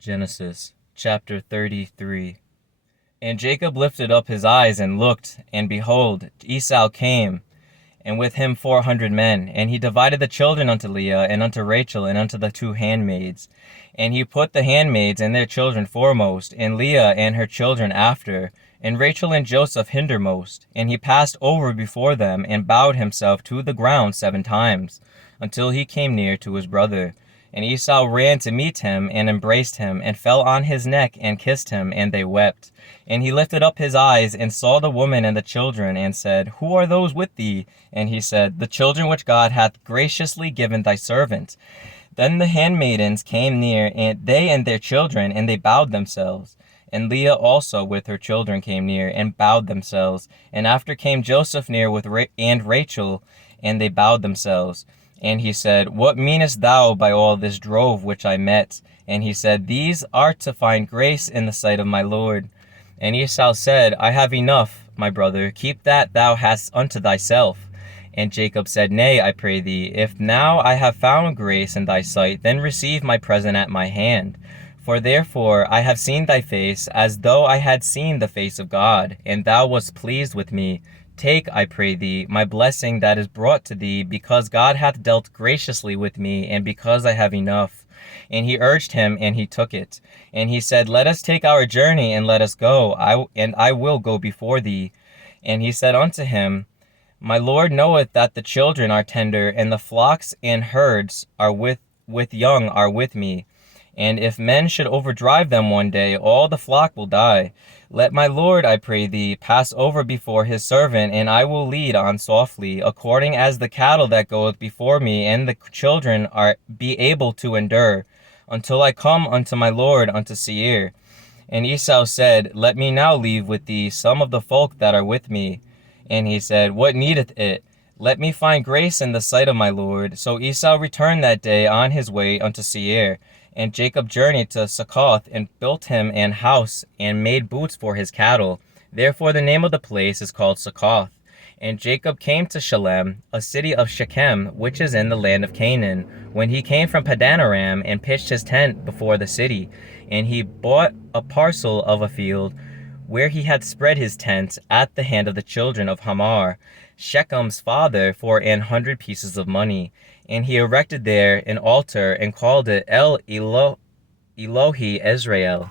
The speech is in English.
Genesis chapter 33. And Jacob lifted up his eyes and looked, and behold, Esau came, and with him 400 men. And he divided the children unto Leah, and unto Rachel, and unto the two handmaids. And he put the handmaids and their children foremost, and Leah and her children after, and Rachel and Joseph hindermost. And he passed over before them, and bowed himself to the ground 7 times, until he came near to his brother. And Esau ran to meet him, and embraced him, and fell on his neck, and kissed him, and they wept. And he lifted up his eyes, and saw the woman and the children, and said, Who are those with thee? And he said, The children which God hath graciously given thy servant. Then the handmaidens came near, and they and their children, and they bowed themselves. And Leah also with her children came near, and bowed themselves. And after came Joseph near with and Rachel, and they bowed themselves. And he said, What meanest thou by all this drove which I met? And he said, These are to find grace in the sight of my Lord. And Esau said, I have enough, my brother, keep that thou hast unto thyself. And Jacob said, Nay, I pray thee, if now I have found grace in thy sight, then receive my present at my hand. For therefore I have seen thy face, as though I had seen the face of God, and thou wast pleased with me. Take, I pray thee, my blessing that is brought to thee, because God hath dealt graciously with me, and because I have enough. And he urged him, and he took it. And he said, Let us take our journey, and let us go, I will go before thee. And he said unto him, My Lord knoweth that the children are tender, and the flocks and herds are with young are with me. And if men should overdrive them one day, all the flock will die. Let my Lord, I pray thee, pass over before his servant, and I will lead on softly, according as the cattle that goeth before me, and the children be able to endure, until I come unto my Lord unto Seir. And Esau said, Let me now leave with thee some of the folk that are with me. And he said, What needeth it? Let me find grace in the sight of my Lord. So Esau returned that day on his way unto Seir. And Jacob journeyed to Succoth, and built him an house, and made booths for his cattle. Therefore the name of the place is called Succoth. And Jacob came to Shalem, a city of Shechem, which is in the land of Canaan, when he came from Padanaram, and pitched his tent before the city. And he bought a parcel of a field, where he had spread his tent, at the hand of the children of Hamor, Shechem's father, for 100 pieces of money. And he erected there an altar, and called it El Elohi Israel.